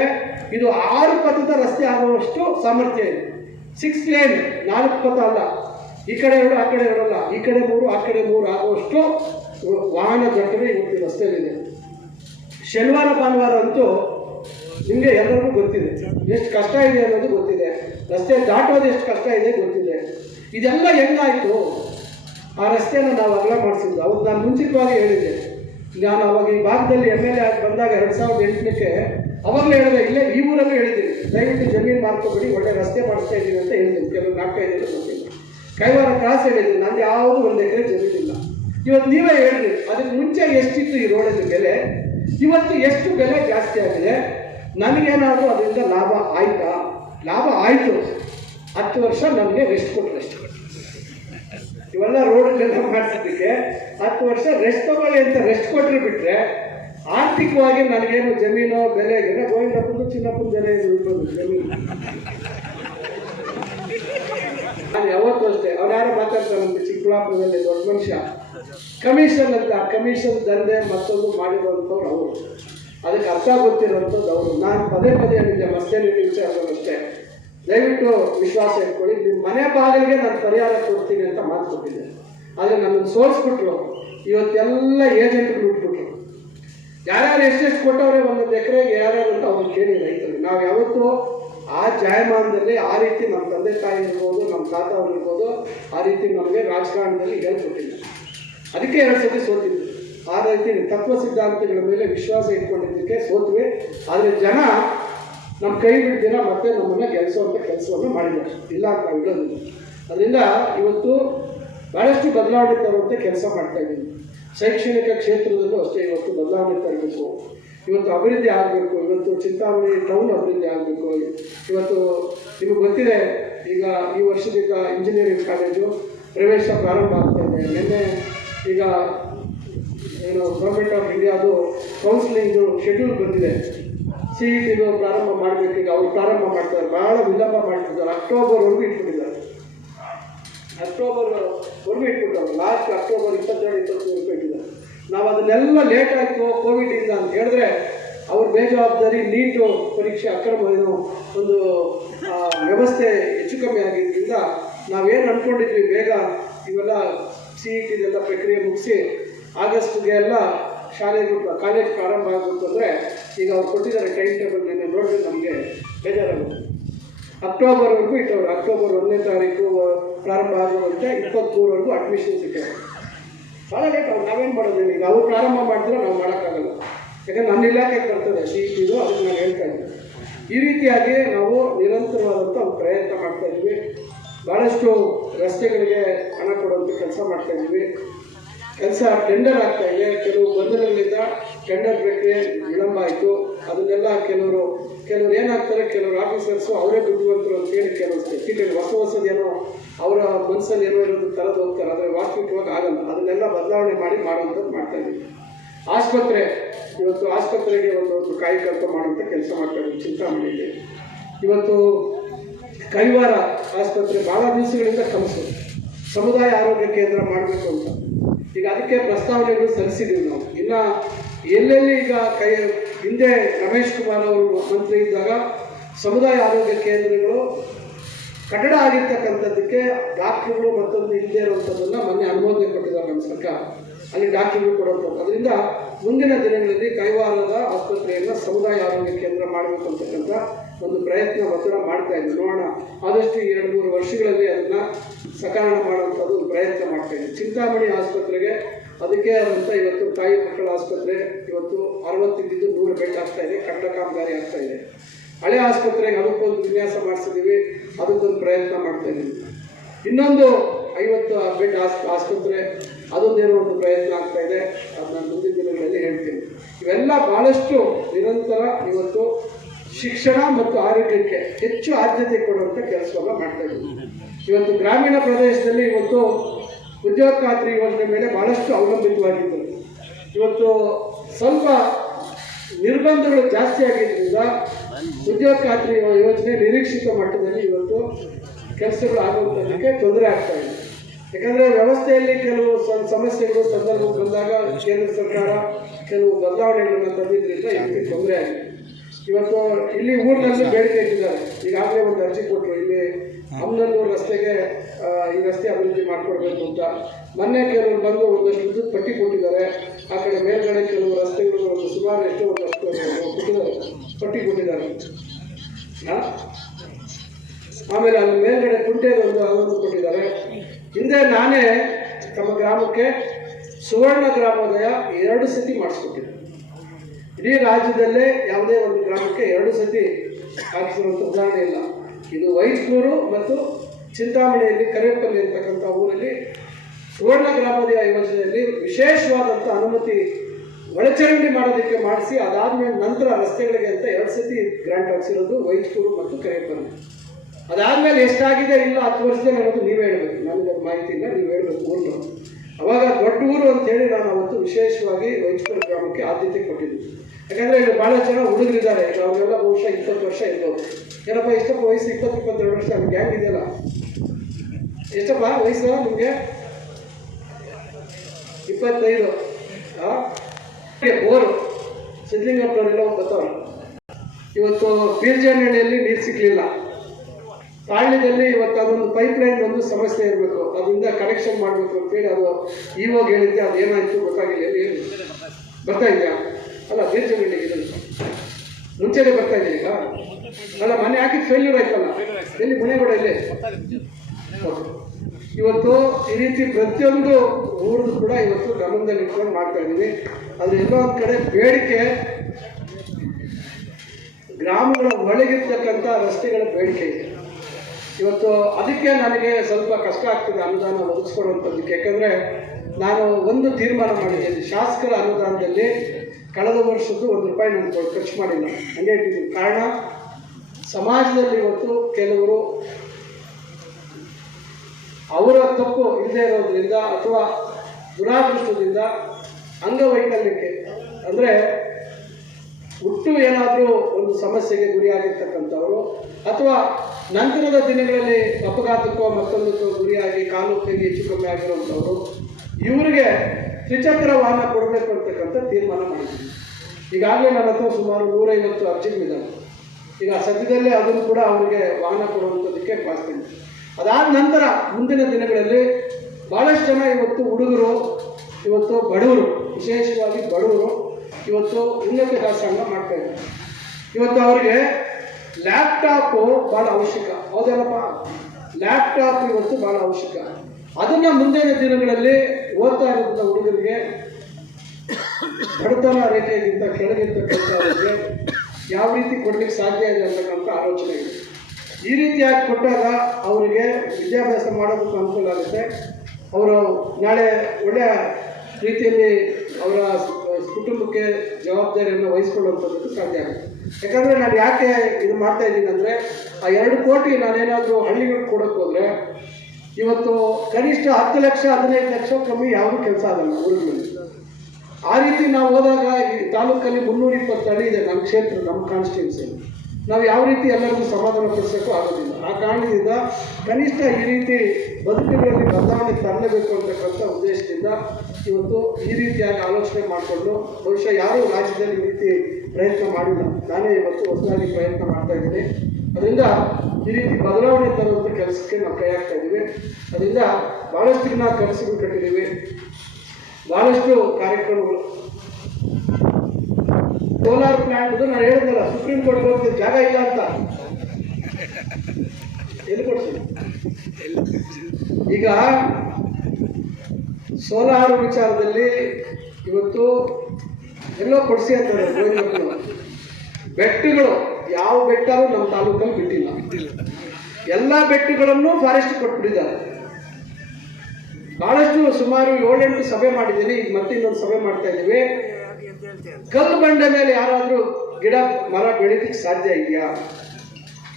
Speaker 1: ಇದು ಆರು ಪಥದ ರಸ್ತೆ ಆಗುವಷ್ಟು ಸಾಮರ್ಥ್ಯ ಇದೆ. ಸಿಕ್ಸ್ ಲೇನ್ ನಾಲ್ಕು ಪಥ ಅಲ್ಲ. ಈ ಕಡೆ ಎರಡು, ಆ ಕಡೆ ಎರಡಲ್ಲ ಈ ಕಡೆ ಮೂರು, ಆ ಕಡೆ ಮೂರು ಆಗುವಷ್ಟು ವಾಹನ ದಟ್ಟಣೆ ಇವತ್ತು ರಸ್ತೆಯಲ್ಲಿದೆ. ಶನಿವಾರ, ಭಾನುವಾರ ಅಂತೂ ನಿಮಗೆ ಎಲ್ಲರಿಗೂ ಗೊತ್ತಿದೆ. ಎಷ್ಟು ಕಷ್ಟ ಇದೆ ಅನ್ನೋದು ಗೊತ್ತಿದೆ. ರಸ್ತೆ ದಾಟೋದು ಎಷ್ಟು ಕಷ್ಟ ಇದೆ ಗೊತ್ತಿದೆ. ಇದೆಲ್ಲ ಹೆಂಗಾಯಿತು? ಆ ರಸ್ತೆಯನ್ನು ನಾವು ಅಗಲ ಮಾಡಿಸಿದ್ದು. ಅವ್ರು ನಾನು ಮುಂಚಿತವಾಗಿ ಹೇಳಿದ್ದೆ. ನಾನು ಅವಾಗ ಈ ಭಾಗದಲ್ಲಿ ಎಂ ಎಲ್ ಎ ಆಗಿ ಬಂದಾಗ ಎರಡು ಸಾವಿರದ ಎಂಟನಕ್ಕೆ ಅವಾಗಲೇ ಹೇಳಿದೆ, ಇಲ್ಲೇ ಈ ಊರಲ್ಲೂ ಹೇಳಿದ್ದೀನಿ. ದಯವಿಟ್ಟು ಜಮೀನು ಮಾರ್ಕೊಬೇಡಿ, ಒಳ್ಳೆ ರಸ್ತೆ ಮಾಡಿಸ್ತಾ ಇದ್ದೀನಿ ಅಂತ ಹೇಳಿದ್ದೀನಿ ಕೆಲವು ನಾಲ್ಕೈದು ಇದ್ದೀನಿ ಗೊತ್ತಿಲ್ಲ. ಕೈವಾರ ಕ್ರಾಸ್ ಹೇಳಿದ್ದೀನಿ ನಂದು ಯಾವುದು ಒಂದು ಎಕರೆ ಜಮೀನಿಲ್ಲ ಇವತ್ತು ನೀವೇ ಹೇಳಿದ್ರಿ ಅದಕ್ಕೆ ಮುಂಚೆ ಎಷ್ಟಿತ್ತು ಈ ರೋಡಿನ ಬೆಲೆ? ಇವತ್ತು ಎಷ್ಟು ಬೆಲೆ ಜಾಸ್ತಿ ಆಗಿದೆ? ನನಗೇನಾದರೂ ಅದರಿಂದ ಲಾಭ ಆಯ್ತಾ? ಲಾಭ ಆಯಿತು. ಹತ್ತು ವರ್ಷ ನನಗೆ ರೆಸ್ಟ್ ಕೊಟ್ಟರು ಅಷ್ಟು. ಇವೆಲ್ಲ ರೋಡಲ್ಲೆಲ್ಲ ಮಾಡಿಸಿದ್ದಕ್ಕೆ ಹತ್ತು ವರ್ಷ ರೆಸ್ಟ್ ತಗೊಳ್ಳಿ ಅಂತ ರೆಸ್ಟ್ ಕೊಟ್ಟರೆ ಬಿಟ್ಟರೆ ಆರ್ಥಿಕವಾಗಿ ನನಗೇನು ಜಮೀನು ಬೆಲೆ ಗಿಡ ಗೋವಿಂದಪ್ಪಂದು ಚಿನ್ನಪ್ಪನ ಬೆಲೆ ಜಮೀನು. ನಾನು ಯಾವತ್ತೂ ಅಷ್ಟೇ ಅವ್ರು ಯಾರು ಮಾತಾಡ್ತಾರೆ ನಮಗೆ ಚಿಕ್ಕಬಳ್ಳಾಪುರದಲ್ಲಿ ದೊಡ್ಡ ಮನುಷ್ಯ. ಕಮಿಷನ್ ಅಂತ ಕಮಿಷನ್ ದಂಧೆ ಮತ್ತೊಂದು ಮಾಡಿರುವಂಥವ್ರು ಅವರು. ಅದಕ್ಕೆ ಅರ್ಥ ಗೊತ್ತಿರೋಂಥದ್ದು ಅವರು. ನಾನು ಪದೇ ಪದೇ ಹೇಳಿದ್ದೆ ರಸ್ತೆ ವಿಚಾರದಲ್ಲಿ ಅಷ್ಟೇ. ದಯವಿಟ್ಟು ವಿಶ್ವಾಸ ಇಟ್ಕೊಳ್ಳಿ. ನಿಮ್ಮ ಮನೆ ಬಾಗಿಲಿಗೆ ನಾನು ಪರಿಹಾರ ಕೊಡ್ತೀನಿ ಅಂತ ಮಾತು ಕೊಟ್ಟಿದ್ದೆ. ಆದರೆ ನನ್ನನ್ನು ಸೋಲಿಸ್ಬಿಟ್ರು. ಇವತ್ತೆಲ್ಲ ಏಜೆಂಟ್ಗಳು ಬಿಟ್ಬಿಟ್ರು ಯಾರ್ಯಾರು ಎಷ್ಟೆಷ್ಟು ಕೊಟ್ಟವ್ರೆ ಒಂದೊಂದು ಎಕರೆಗೆ ಯಾರ್ಯಾರು ಅಂತ ಅವ್ರು ಕೇಳಿ ರೈತರು. ನಾವು ಯಾವತ್ತೂ ಆ ಜಾಯಮಾನದಲ್ಲಿ ಆ ರೀತಿ ನಮ್ಮ ತಂದೆ ತಾಯಿ ಇರ್ಬೋದು, ನಮ್ಮ ತಾತ ಅವ್ರು ಇರ್ಬೋದು, ಆ ರೀತಿ ನಮಗೆ ರಾಜಕಾರಣದಲ್ಲಿ ಹೇಳ್ಕೊಟ್ಟಿಲ್ಲ ಅದಕ್ಕೆ ಎರಡು ಸತಿ ಸೋತಿದ್ವಿ ಆ ರೀತಿ ತತ್ವ ಸಿದ್ಧಾಂತಗಳ ಮೇಲೆ ವಿಶ್ವಾಸ ಇಟ್ಕೊಂಡಿದ್ದಕ್ಕೆ ಸೋತ್ವಿ. ಆದರೆ ಜನ ನಮ್ಮ ಕೈ ಬಿಡ್ದಿರ ಮತ್ತೆ ನಮ್ಮನ್ನು ಗೆಲ್ಲಿಸುವಂಥ ಕೆಲಸವನ್ನು ಮಾಡಿದ್ದಾರೆ ಇಲ್ಲ ಅಂತ ಅದರಿಂದ ಇವತ್ತು ಭಾಳಷ್ಟು ಬದಲಾವಣೆ ತರುವಂತೆ ಕೆಲಸ ಮಾಡ್ತಾ ಇದ್ದೀನಿ. ಶೈಕ್ಷಣಿಕ ಕ್ಷೇತ್ರದಲ್ಲೂ ಅಷ್ಟೇ ಇವತ್ತು ಬದಲಾವಣೆ ತರಬೇಕು. ಇವತ್ತು ಅಭಿವೃದ್ಧಿ ಆಗಬೇಕು, ಇವತ್ತು ಚಿಂತಾಮಣಿ ಟೌನ್ ಅಭಿವೃದ್ಧಿ ಆಗಬೇಕು. ಇವತ್ತು ನಿಮಗೆ ಗೊತ್ತಿದೆ, ಈಗ ಈ ವರ್ಷದಿಂದ ಇಂಜಿನಿಯರಿಂಗ್ ಕಾಲೇಜು ಪ್ರವೇಶ ಪ್ರಾರಂಭ ಆಗ್ತಾ ಇದೆ. ನಿನ್ನೆ ಈಗ ಏನು ಗೌರ್ಮೆಂಟ್ ಆಫ್ ಇಂಡಿಯಾದು ಕೌನ್ಸಿಲಿಂಗ್ದು ಶೆಡ್ಯೂಲ್ ಬಂದಿದೆ. ಸಿ ಇ ಟಿದು ಪ್ರಾರಂಭ ಮಾಡಬೇಕೀಗ ಅವ್ರು ಪ್ರಾರಂಭ ಮಾಡ್ತಾರೆ. ಭಾಳ ವಿಳಂಬ ಮಾಡ್ತಿದ್ದಾರೆ ಅಕ್ಟೋಬರ್ವರೆಗೂ ಇಟ್ಕೊಂಡಿದ್ದಾರೆ. ಅಕ್ಟೋಬರ್ವರೆಗೂ ಇಟ್ಬಿಟ್ಟವ್ರು ಲಾಸ್ಟ್ ಅಕ್ಟೋಬರ್ ಇಪ್ಪತ್ತೆರಡು ಇಪ್ಪತ್ತ್ಮೂರು ಇಟ್ಟಿದ್ದಾರೆ. ನಾವು ಅದನ್ನೆಲ್ಲ ಲೇಟ್ ಆಯಿತು ಕೋವಿಡಿಂದ ಅಂತ ಹೇಳಿದ್ರೆ ಅವ್ರ ಬೇಜವಾಬ್ದಾರಿ, ನೀಟು ಪರೀಕ್ಷೆ ಅಕ್ರಮ ಏನು ಒಂದು ವ್ಯವಸ್ಥೆ ಹೆಚ್ಚು ಕಮ್ಮಿ ಆಗಿದ್ದರಿಂದ ನಾವೇನು ಅಂದ್ಕೊಂಡಿದ್ವಿ ಬೇಗ ಇವೆಲ್ಲ ಸಿ ಇ ಟಿದೆಲ್ಲ ಪ್ರಕ್ರಿಯೆ ಮುಗಿಸಿ ಆಗಸ್ಟ್ಗೆ ಎಲ್ಲ ಶಾಲೆಗಳು ಕಾಲೇಜ್ ಪ್ರಾರಂಭ ಆಗುತ್ತೆ ಅಂದರೆ ಈಗ ಅವ್ರು ಕೊಟ್ಟಿದ್ದಾರೆ ಟೈಮ್ ಟೇಬಲ್ ನಿನ್ನೆ ನೋಡಿದ್ರೆ ನಮಗೆ ಬೇಜಾರಾಗುತ್ತೆ. ಅಕ್ಟೋಬರ್ವರೆಗೂ ಇಟ್ಟವ್ರು ಅಕ್ಟೋಬರ್ ಒಂದನೇ ತಾರೀಕು ಪ್ರಾರಂಭ ಆಗುವಂತೆ ಇಪ್ಪತ್ತ್ಮೂರವರೆಗೂ ಅಡ್ಮಿಷನ್ ಇಟ್ಟವ್ರು ಭಾಳ ಲೇಟ್ ಅವ್ರು ನಾವೇನು ಮಾಡೋದು ಈಗ ಅವ್ರು ಪ್ರಾರಂಭ ಮಾಡಿದ್ರೆ ನಾವು ಮಾಡೋಕ್ಕಾಗಲ್ಲ. ಯಾಕಂದರೆ ನನ್ನ ಇಲಾಖೆ ಬರ್ತದೆ ಸಿ ಇ ಟಿದು ಅದಕ್ಕೆ ನಾನು ಹೇಳ್ತಾ ಇದ್ದೀನಿ. ಈ ರೀತಿಯಾಗಿ ನಾವು ನಿರಂತರವಾದಂಥ ಒಂದು ಪ್ರಯತ್ನ ಮಾಡ್ತಾ ಇದ್ವಿ ಭಾಳಷ್ಟು ರಸ್ತೆಗಳಿಗೆ ಹಣ ಕೊಡುವಂಥ ಕೆಲಸ ಮಾಡ್ತಾ ಇದ್ವಿ ಕೆಲಸ ಟೆಂಡರ್ ಆಗ್ತಾ ಇದೆ. ಕೆಲವು ಗೊಂದಲಗಳಿಂದ ಟೆಂಡರ್ ಪ್ರಕ್ರಿಯೆ ವಿಳಂಬ ಆಯಿತು. ಅದನ್ನೆಲ್ಲ ಕೆಲವರು ಕೆಲವರು ಏನಾಗ್ತಾರೆ, ಕೆಲವರು ಆಫೀಸರ್ಸು ಅವರೇ ದುಡ್ಡುವಂತರು ಅಂತ ಹೇಳಿ ಕೆಲವು ಸ್ಥಿತಿಗಳು ಹೊಸ ಹೊಸದೇನೋ ಅವರ ಮನಸ್ಸಲ್ಲಿ ಏನೋ ಇರೋದು ತರದು ಹೋಗ್ತಾರೆ. ಆದರೆ ವಾಸ್ತವಿಕವಾಗಿ ಆಗಲ್ಲ. ಅದನ್ನೆಲ್ಲ ಬದಲಾವಣೆ ಮಾಡಿ ಮಾಡುವಂಥದ್ದು ಮಾಡ್ತಾ ಇದ್ದೀವಿ. ಆಸ್ಪತ್ರೆ, ಇವತ್ತು ಆಸ್ಪತ್ರೆಗೆ ಒಂದು ಒಂದು ಕಾಯಕಲ್ಪ ಮಾಡುವಂಥ ಕೆಲಸ ಮಾಡ್ತಾ ಇದ್ದೀವಿ. ಚಿಂತಾಮಣಿಯಲ್ಲಿ. ಇವತ್ತು ಕೈವಾರ ಆಸ್ಪತ್ರೆ ಭಾಳ ದಿವಸಗಳಿಂದ ಕನಸು. ಸಮುದಾಯ ಆರೋಗ್ಯ ಕೇಂದ್ರ ಮಾಡಬೇಕು ಅಂತ. ಈಗ ಅದಕ್ಕೆ ಪ್ರಸ್ತಾವನೆಗಳು ಸಲ್ಲಿಸಿದ್ದೀವಿ ನಾವು. ಇನ್ನು ಎಲ್ಲೆಲ್ಲಿ ಈಗ ಕೈ, ಹಿಂದೆ ರಮೇಶ್ ಕುಮಾರ್ ಅವರು ಮಂತ್ರಿ ಇದ್ದಾಗ ಸಮುದಾಯ ಆರೋಗ್ಯ ಕೇಂದ್ರಗಳು ಕಟ್ಟಡ ಆಗಿರ್ತಕ್ಕಂಥದ್ದಕ್ಕೆ ಡಾಕ್ಟ್ರುಗಳು ಮತ್ತೊಂದು ಹಿಂದೆ ಇರುವಂಥದ್ದನ್ನು ಮೊನ್ನೆ ಅನುಮೋದನೆ ಕೊಟ್ಟಿದ್ದಾರೆ ನಮ್ಮ ಸರ್ಕಾರ. ಅಲ್ಲಿ ಡಾಕ್ಟ್ರುಗಳು ಕೊಡುವಂಥದ್ದು. ಅದರಿಂದ ಮುಂದಿನ ದಿನಗಳಲ್ಲಿ ಕೈವಾರದ ಆಸ್ಪತ್ರೆಯನ್ನು ಸಮುದಾಯ ಆರೋಗ್ಯ ಕೇಂದ್ರ ಮಾಡಬೇಕು ಅಂತಕ್ಕಂಥ ಒಂದು ಪ್ರಯತ್ನ ಒತ್ತಡ ಮಾಡ್ತಾ ಇದ್ದೀವಿ ನೋಡೋಣ. ಆದಷ್ಟು ಎರಡು ಮೂರು ವರ್ಷಗಳಲ್ಲಿ ಅದನ್ನು ಸಕಾರಣ ಮಾಡುವಂಥದ್ದು ಪ್ರಯತ್ನ ಚಿಂತಾಮಣಿ ಆಸ್ಪತ್ರೆಗೆ, ಅದಕ್ಕೆ ಆದಂಥ ಇವತ್ತು ತಾಯಿ ಮಕ್ಕಳ ಆಸ್ಪತ್ರೆ ಇವತ್ತು ಅರವತ್ತಿದ್ದು ನೂರು ಬೆಡ್ ಆಗ್ತಾ ಇದೆ ಕಟ್ಟಡ ಕಾಮಗಾರಿ ಆಗ್ತಾ ಇದೆ. ಹಳೆ ಆಸ್ಪತ್ರೆಗೆ ಅದಕ್ಕೊಂದು ವಿನ್ಯಾಸ ಮಾಡಿಸಿದ್ದೀವಿ ಅದಕ್ಕೊಂದು ಪ್ರಯತ್ನ ಮಾಡ್ತಾ ಇದ್ದೀವಿ ಇನ್ನೊಂದು ಐವತ್ತು ಬೆಡ್ ಆಸ್, ಆಸ್ಪತ್ರೆ ಅದೊಂದೇನೋ ಒಂದು ಪ್ರಯತ್ನ ಆಗ್ತಾ ಇದೆ ಅದನ್ನ ಮುಂದಿನ ದಿನಗಳಲ್ಲಿ ಹೇಳ್ತೀನಿ. ಇವೆಲ್ಲ ಭಾಳಷ್ಟು ನಿರಂತರ ಇವತ್ತು ಶಿಕ್ಷಣ ಮತ್ತು ಆರೋಗ್ಯಕ್ಕೆ ಹೆಚ್ಚು ಆದ್ಯತೆ ಕೊಡುವಂಥ ಕೆಲಸವನ್ನು ಮಾಡ್ತಾ ಇದ್ದೀವಿ ಇವತ್ತು ಗ್ರಾಮೀಣ ಪ್ರದೇಶದಲ್ಲಿ ಇವತ್ತು ಉದ್ಯೋಗ ಖಾತ್ರಿ ಯೋಜನೆ ಮೇಲೆ ಬಹಳಷ್ಟು ಅವಲಂಬಿತವಾಗಿದ್ದರು. ಇವತ್ತು ಸ್ವಲ್ಪ ನಿರ್ಬಂಧಗಳು ಜಾಸ್ತಿ ಆಗಿದ್ದರಿಂದ ಉದ್ಯೋಗ ಖಾತ್ರಿ ಯೋಜನೆ ನಿರೀಕ್ಷಿತ ಮಟ್ಟದಲ್ಲಿ ಇವತ್ತು ಕೆಲಸಗಳು ಆಗುವುದಕ್ಕೆ ತೊಂದರೆ ಆಗ್ತಾ ಇದೆ. ಯಾಕಂದರೆ ವ್ಯವಸ್ಥೆಯಲ್ಲಿ ಕೆಲವು ಸಮಸ್ಯೆಗಳು ಸಂದರ್ಭ ಬಂದಾಗ ಕೇಂದ್ರ ಸರ್ಕಾರ ಕೆಲವು ಬದಲಾವಣೆಗಳನ್ನು ತಂದಿದ್ದರಿಂದ ಇದಕ್ಕೆ ತೊಂದರೆ ಆಗಿದೆ. ಇವತ್ತು ಇಲ್ಲಿ ಊರಿನಲ್ಲಿ ಬೇಡಿಕೆ ಇಟ್ಟಿದ್ದಾರೆ. ಈಗಾಗಲೇ ಒಂದು ಅರ್ಜಿ ಕೊಟ್ಟರು ಇಲ್ಲಿ ಅಮ್ಮನಲ್ಲೂರು ರಸ್ತೆಗೆ ಈ ರಸ್ತೆ ಅಭಿವೃದ್ಧಿ ಮಾಡಿಕೊಡ್ಬೇಕು ಅಂತ. ಮೊನ್ನೆ ಕೆಲವರು ಬಂದು ಒಂದಷ್ಟು ವಿದ್ಯುತ್ ಪಟ್ಟಿ ಕೊಟ್ಟಿದ್ದಾರೆ. ಆ ಕಡೆ ಮೇಲ್ಗಡೆ ಕೆಲವು ರಸ್ತೆಗಳು ಒಂದು ಸುಮಾರು ಎಷ್ಟೋ ಒಂದಷ್ಟು ಕೊಟ್ಟಿದ್ದಾರೆ. ಪಟ್ಟಿ ಕೊಟ್ಟಿದ್ದಾರೆ? ಆಮೇಲೆ ಅಲ್ಲಿ ಮೇಲ್ಗಡೆ ಕುಂಟೆ ಒಂದು ಅದನ್ನು ಕೊಟ್ಟಿದ್ದಾರೆ. ಹಿಂದೆ ನಾನೇ ತಮ್ಮ ಗ್ರಾಮಕ್ಕೆ ಸುವರ್ಣ ಗ್ರಾಮೋದಯ ಎರಡು ಸತಿ ಮಾಡಿಸ್ಕೊಟ್ಟಿದ್ದೆ. ಇಡೀ ರಾಜ್ಯದಲ್ಲೇ ಯಾವುದೇ ಒಂದು ಗ್ರಾಮಕ್ಕೆ ಎರಡು ಸತಿ ಹಾಕಿಸಿರುವಂಥ ಉದಾಹರಣೆ ಇಲ್ಲ. ಇದು ವೈಚೂರು ಮತ್ತು ಚಿಂತಾಮಣಿಯಲ್ಲಿ ಕರಿಯಪ್ಪಲ್ಲಿ ಇರ್ತಕ್ಕಂಥ ಊರಲ್ಲಿ ಸುವರ್ಣ ಗ್ರಾಮೋದಯ ಯೋಜನೆಯಲ್ಲಿ ವಿಶೇಷವಾದಂಥ ಅನುಮತಿ ಒಳಚರಂಡಿ ಮಾಡೋದಕ್ಕೆ ಮಾಡಿಸಿ, ಅದಾದಮೇಲೆ ನಂತರ ರಸ್ತೆಗಳಿಗೆ ಅಂತ ಎರಡು ಸತಿ ಗ್ರಾಂಟ್ ಹಾಕ್ಸಿರೋದು ವೈಚೂರು ಮತ್ತು ಕರೇಪಲ್ಲಿ ಅದಾದ್ಮೇಲೆ ಎಷ್ಟಾಗಿದೆ ಇಲ್ಲ ಹತ್ತು ವರ್ಷದಲ್ಲಿ ಅನ್ನೋದು ನೀವೇ ಹೇಳಬೇಕು. ನನಗೆ ಅದು ಮಾಹಿತಿ ಇಲ್ಲ, ನೀವು ಹೇಳಬೇಕು ಊರು ಅವಾಗ ದೊಡ್ಡ ಊರು ಅಂತ ಹೇಳಿ ನಾನು ಅವತ್ತು ವಿಶೇಷವಾಗಿ ವೈಚೂರು ಗ್ರಾಮಕ್ಕೆ ಆದ್ಯತೆ ಕೊಟ್ಟಿದ್ದೆ. ಯಾಕಂದ್ರೆ ಇಲ್ಲಿ ಬಹಳ ಜನ ಹುಡುಗರಿದ್ದಾರೆ. ಈಗ ಅವರೆಲ್ಲ ಬಹುಶಃ ಇಪ್ಪತ್ತು ವರ್ಷ ಇರ್ಬೋದು. ಏನಪ್ಪ, ಎಷ್ಟಪ್ಪ ವಯಸ್ಸು? ಇಪ್ಪತ್ತು ಇಪ್ಪತ್ತೆರಡು ವರ್ಷ ನಮ್ಮ ಗ್ಯಾಂಗ್ ಇದೆಯಲ್ಲ? ಎಷ್ಟಪ್ಪ ವಯಸ್ಸು ನಿಮಗೆ? ಇಪ್ಪತ್ತೈದು? ಬೋರು. ಒಂದು ಬರ್ತಾವ್ರೆ ಇವತ್ತು ಬೀರ್ಜನಹಳ್ಳಿಯಲ್ಲಿ ನೀರು ಸಿಗಲಿಲ್ಲ. ತಾಳ್ಯದಲ್ಲಿ ಇವತ್ತು ಅದೊಂದು ಪೈಪ್ ಲೈನ್ ಒಂದು ಸಮಸ್ಯೆ ಇರಬೇಕು. ಅದರಿಂದ ಕನೆಕ್ಷನ್ ಮಾಡಬೇಕು ಅಂತೇಳಿ ಅದು ಇವಾಗ ಹೇಳಿದ್ದೆ. ಅದು ಏನಾಯ್ತು ಗೊತ್ತಾಗಿಲ್ಲ. ಏನು ಬರ್ತಾ ಇದೆಯಾ? ಅಲ್ಲ ಬೀರ್ಜನಹಳ್ಳಿಗೆ ಇದು ಮುಂಚೆನೆ ಬರ್ತಾ ಇದೆ ಈಗ? ಅಲ್ಲ, ಮನೆ ಹಾಕಿ ಫೇಲ್ಯೂರ್ ಆಯ್ತಲ್ಲ? ಎಲ್ಲಿ? ಮನೆ ಕೂಡ ಇಲ್ಲಿ? ಇವತ್ತು ಈ ರೀತಿ ಪ್ರತಿಯೊಂದು ಊರದ್ದು ಕೂಡ ಇವತ್ತು ಗಮನದಲ್ಲಿ ಇಟ್ಕೊಂಡು ಮಾಡ್ತಾ ಇದ್ದೀವಿ. ಅದು ಎಲ್ಲೋ ಒಂದು ಕಡೆ ಬೇಡಿಕೆ, ಗ್ರಾಮಗಳ ಒಳಗಿರ್ತಕ್ಕಂಥ ರಸ್ತೆಗಳ ಬೇಡಿಕೆ ಇದೆ. ಇವತ್ತು ಅದಕ್ಕೆ ನನಗೆ ಸ್ವಲ್ಪ ಕಷ್ಟ ಆಗ್ತದೆ ಅನುದಾನ ಒದಗಿಸ್ಕೊಡುವಂಥದ್ದಕ್ಕೆ. ಯಾಕಂದರೆ ನಾನು ಒಂದು ತೀರ್ಮಾನ ಮಾಡಿದ್ದೇನೆ. ಶಾಸಕರ ಅನುದಾನದಲ್ಲಿ ಕಳೆದ ವರ್ಷದ್ದು ಒಂದು ರೂಪಾಯಿ ನಾನು ಖರ್ಚು ಮಾಡಿಲ್ಲ. ಹಂಗೆ ಇಟ್ಟಿದ್ದೀನಿ ಕಾರಣ, ಸಮಾಜದಲ್ಲಿ ಇವತ್ತು ಕೆಲವರು ಅವರ ತಪ್ಪು ಇಲ್ಲದೆ ಇರೋದ್ರಿಂದ ಅಥವಾ ದುರಾದೃಷ್ಟದಿಂದ ಅಂಗವೈಕಲ್ಯಕ್ಕೆ, ಅಂದರೆ ಹುಟ್ಟು ಏನಾದರೂ ಒಂದು ಸಮಸ್ಯೆಗೆ ಗುರಿಯಾಗಿರ್ತಕ್ಕಂಥವರು, ಅಥವಾ ನಂತರದ ದಿನಗಳಲ್ಲಿ ಅಪಘಾತಕ್ಕೋ ಮತ್ತೊಂದಕ್ಕೋ ಗುರಿಯಾಗಿ ಕಾಲು ಕೈಗೆ ಹೆಚ್ಚು ಕಮ್ಮಿ ಆಗಿರುವಂಥವ್ರು, ಇವರಿಗೆ ತ್ರಿಚಕ್ರ ವಾಹನ ಕೊಡಬೇಕು ಅಂತಕ್ಕಂಥ ತೀರ್ಮಾನ ಮಾಡಿದ್ವಿ ಈಗಾಗಲೇ ನನ್ನ ಹತ್ರ ಸುಮಾರು ನೂರೈವತ್ತು ಅರ್ಜಿಗಳಿದ್ದಾವೆ ಈಗ ಸದ್ಯದಲ್ಲೇ ಅದನ್ನು ಕೂಡ ಅವರಿಗೆ ವಾಹನ ಕೊಡುವಂಥದ್ದಕ್ಕೆ ಬಳಸ್ತೀನಿ ಅದಾದ ನಂತರ ಮುಂದಿನ ದಿನಗಳಲ್ಲಿ ಭಾಳಷ್ಟು ಜನ ಇವತ್ತು ಹುಡುಗರು, ಇವತ್ತು ಬಡವರು, ವಿಶೇಷವಾಗಿ ಬಡವರು ಇವತ್ತು ಉನ್ನತ ವ್ಯಾಸಂಗ ಮಾಡ್ತಾ ಇದ್ದಾರೆ. ಇವತ್ತು ಅವರಿಗೆ ಲ್ಯಾಪ್ಟಾಪು ಭಾಳ ಅವಶ್ಯಕ. ಹೌದಲ್ಲಪ್ಪ ಲ್ಯಾಪ್ಟಾಪ್ ಇವತ್ತು ಭಾಳ ಅವಶ್ಯಕ. ಅದನ್ನು ಮುಂದಿನ ದಿನಗಳಲ್ಲಿ ಓದ್ತಾ ಇರೋದ್ರಿಂದ ಹುಡುಗರಿಗೆ ಬಡತನ ರೇಖೆಗಿಂತ ಕೆಳಗಿರ್ತಕ್ಕಂಥ ಅವರಿಗೆ ಯಾವ ರೀತಿ ಕೊಡ್ಲಿಕ್ಕೆ ಸಾಧ್ಯ ಇದೆ ಅಂತಕ್ಕಂಥ ಆಲೋಚನೆ ಇದೆ. ಈ ರೀತಿಯಾಗಿ ಕೊಟ್ಟಾಗ ಅವರಿಗೆ ವಿದ್ಯಾಭ್ಯಾಸ ಮಾಡೋದಕ್ಕೆ ಅನುಕೂಲ ಆಗುತ್ತೆ. ಅವರು ನಾಳೆ ಒಳ್ಳೆಯ ರೀತಿಯಲ್ಲಿ ಅವರ ಕುಟುಂಬಕ್ಕೆ ಜವಾಬ್ದಾರಿಯನ್ನು ವಹಿಸ್ಕೊಳ್ಳುವಂಥದ್ದು ಸಾಧ್ಯ ಆಗುತ್ತೆ. ಯಾಕಂದರೆ ನಾನು ಯಾಕೆ ಇದು ಮಾಡ್ತಾ ಇದ್ದೀನಿ ಅಂದರೆ, ಆ ಎರಡು ಕೋಟಿ ನಾನೇನಾದರೂ ಹಳ್ಳಿಗಳಿಗೆ ಕೊಡೋಕ್ಕೋದ್ರೆ ಹೋದರೆ ಇವತ್ತು ಕನಿಷ್ಠ ಹತ್ತು ಲಕ್ಷ, ಹದಿನೈದು ಲಕ್ಷ ಕಮ್ಮಿ ಯಾವುದೂ ಕೆಲಸ ಆಗಲ್ಲ ಊರುಗಳಲ್ಲಿ ಆ ರೀತಿ ನಾವು ಹೋದಾಗ ಈ ತಾಲೂಕಲ್ಲಿ ಮುನ್ನೂರ ಇಪ್ಪತ್ತು ಹಳ್ಳಿ ಇದೆ ನಮ್ಮ ಕ್ಷೇತ್ರ, ನಮ್ಮ ಕಾನ್ಸ್ಟಿಟ್ಯೂನ್ಸಿಯಲ್ಲಿ ನಾವು ಯಾವ ರೀತಿ ಎಲ್ಲರಿಗೂ ಸಮಾಧಾನ ಪಡಿಸೋಕ್ಕೂ ಆಗೋದಿಲ್ಲ. ಆ ಕಾರಣದಿಂದ ಕನಿಷ್ಠ ಈ ರೀತಿ ಬದುಕಿನಲ್ಲಿ ಬದಲಾವಣೆ ತರಲೇಬೇಕು ಅಂತಕ್ಕಂಥ ಉದ್ದೇಶದಿಂದ ಇವತ್ತು ಈ ರೀತಿಯಾಗಿ ಆಲೋಚನೆ ಮಾಡಿಕೊಂಡು ಬಹುಶಃ ಯಾರೂ ರಾಜ್ಯದಲ್ಲಿ ಈ ರೀತಿ ಪ್ರಯತ್ನ ಮಾಡಿಲ್ಲ. ನಾನೇ ಇವತ್ತು ಹೊಸದಾಗಿ ಪ್ರಯತ್ನ ಮಾಡ್ತಾ ಇದ್ದೀನಿ. ಅದರಿಂದ ಈ ರೀತಿ ಬದಲಾವಣೆ ತರುವಂಥ ಕೆಲಸಕ್ಕೆ ನಾವು ಕೈ ಹಾಕ್ತಾ ಇದ್ದೀವಿ. ಅದರಿಂದ ಭಾಳಷ್ಟು ದಿನ ಕೆಲಸಗಳು ಕಟ್ಟಿದ್ದೀವಿ. ಭಾಳಷ್ಟು ಕಾರ್ಯಕ್ರಮಗಳು. ಸೋಲಾರ್ ಪ್ಲಾಂಟ್ ನಾನು ಹೇಳಿದ್ನಲ್ಲ, ಸುಪ್ರೀಂ ಕೋರ್ಟ್ ಹೋಗ್ತಿದ್ದ ಜಾಗ ಇಲ್ಲ ಅಂತ. ಎಲ್ಲಿ ಕೊಡ್ತೀನಿ ಈಗ ಸೋಲಾರ್ ವಿಚಾರದಲ್ಲಿ ಇವತ್ತು ಎಲ್ಲೋ ಕೊಡಿಸಿ ಅಂತಾರೆ. ಬೆಟ್ಟಗಳು ಯಾವ ಬೆಟ್ಟನೂ ನಮ್ಮ ತಾಲೂಕಲ್ಲಿ ಬಿಟ್ಟಿಲ್ಲ. ಎಲ್ಲ ಬೆಟ್ಟಗಳನ್ನು ಫಾರೆಸ್ಟ್ ಕೊಟ್ಬಿಟ್ಟಿದ್ದಾರೆ. ಬಹಳಷ್ಟು ಸುಮಾರು ಏಳೆಂಟು ಸಭೆ ಮಾಡಿದ್ದೀನಿ, ಈಗ ಮತ್ತೆ ಇನ್ನೊಂದು ಸಭೆ ಮಾಡ್ತಾ ಇದ್ದೀವಿ. ಕಲ್ಲು ಬಂಡೆ ಮೇಲೆ ಯಾರಾದರೂ ಗಿಡ, ಮರ ಬೆಳೀಲಿಕ್ಕೆ ಸಾಧ್ಯ ಇದೆಯಾ?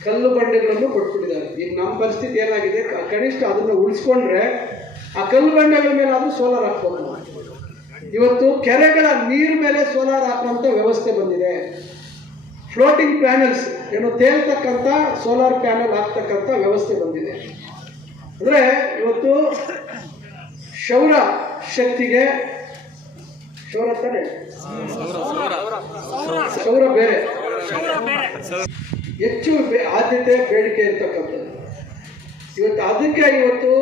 Speaker 1: ಕಲ್ಲು ಬಂಡೆಗಳನ್ನು ಕೊಟ್ಬಿಟ್ಟಿದ್ದಾರೆ. ಈಗ ನಮ್ಮ ಪರಿಸ್ಥಿತಿ ಏನಾಗಿದೆ? ಕನಿಷ್ಠ ಅದನ್ನು ಉಳಿಸ್ಕೊಂಡ್ರೆ ಆ ಕಲ್ಲು ಬಂಡೆಗಳ ಮೇಲೆ ಆದರೂ ಸೋಲಾರ್ ಹಾಕ್ಬೋದು. ಇವತ್ತು ಕೆರೆಗಳ ನೀರು ಮೇಲೆ ಸೋಲಾರ್ ಹಾಕುವಂಥ ವ್ಯವಸ್ಥೆ ಬಂದಿದೆ. ಫ್ಲೋಟಿಂಗ್ ಪ್ಯಾನಲ್ಸ್ ಏನು, ತೇಲ್ತಕ್ಕಂಥ ಸೋಲಾರ್ ಪ್ಯಾನಲ್ ಹಾಕ್ತಕ್ಕಂಥ ವ್ಯವಸ್ಥೆ ಬಂದಿದೆ. ಅಂದರೆ ಇವತ್ತು ಶೌರ ಶಕ್ತಿಗೆ, ಶೌರ ತಾನೆ ಶೌರ ಬೇರೆ. ಹೆಚ್ಚು ಆದ್ಯತೆ, ಬೇಡಿಕೆ ಇರ್ತಕ್ಕಂಥದ್ದು. ಇವತ್ತು ಅದಕ್ಕೆ ಇವತ್ತು